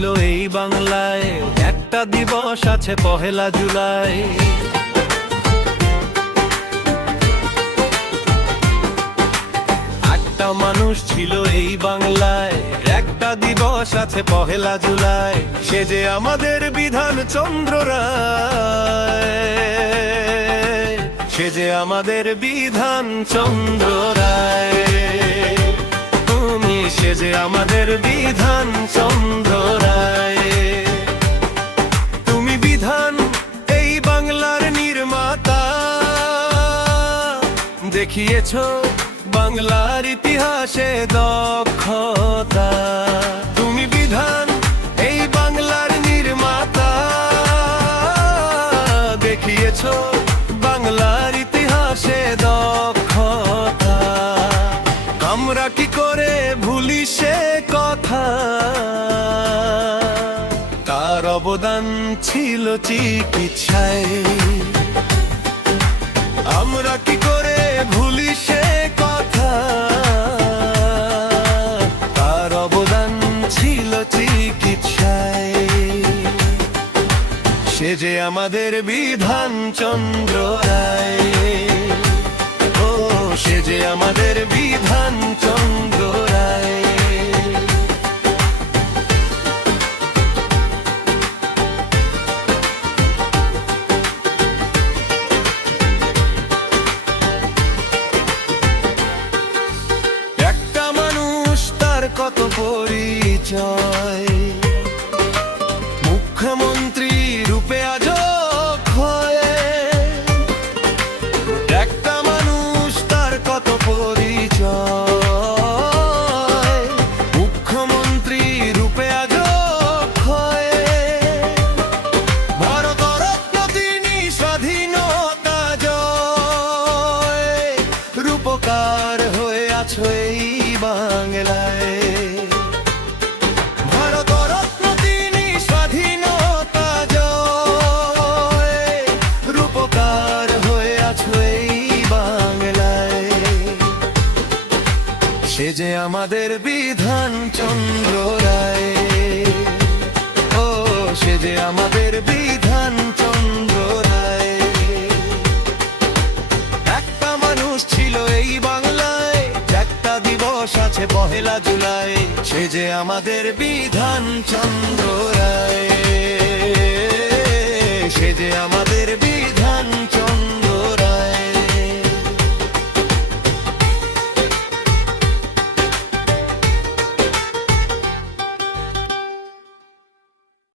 ছিল এই বাংলায়, একটা দিবস আছে পহেলা জুলাই। একটা মানুষ ছিল এই বাংলায়, একটা দিবস আছে পহেলা জুলাই। সে যে আমাদের বিধান চন্দ্র রায়, সে যে আমাদের বিধান চন্দ্র রায়। সে যে আমাদের বিধান চন্দ্র রায়। তুমি বিধান এই বাংলার নির্মাতা, দেখিয়েছ বাংলার ইতিহাসে দক্ষতা। তুমি বিধান এই বাংলার নির্মাতা, দেখিয়েছ বাংলার ইতিহাসে দক্ষতা। আমরা কি করে ভুলি সে কথা, তার অবদান ছিল চিকিৎসায়। আমরা কি করে ভুলি সে কথা, তার অবদান ছিল চিকিৎসায়। সে যে আমাদের বিধান চন্দ্র রায়, ও সে যে আমাদের বিধান চন্দ্র রায়। একটা মানুষ তার কত পরিচয়, মুখ্যমন্ত্রী রূপে আজ ক্ষয়ে। একটা মানুষ তার কত পরিচয়, মুখ্যমন্ত্রী রূপে আজ ক্ষয়ে। ভারতরত্ন তিনি স্বাধীনতা জয়, রূপকার হয়ে আছো এই বাংলায়। ভারতরত্ন তিনি স্বাধীনতা জয়, রূপকার হয়ে আছো এই বাংলায়। সে যে আমাদের বিধান চন্দ্র রায়, ও সে যে আমাদের বিধান চন্দ্র রায়। একটা মানুষ ছিল এই বাংলায়, একটা দিবস আছে পহেলা জুলাই। সে যে আমাদের বিধান চন্দ্র রায়, সে যে আমাদের বিধান চন্দ্র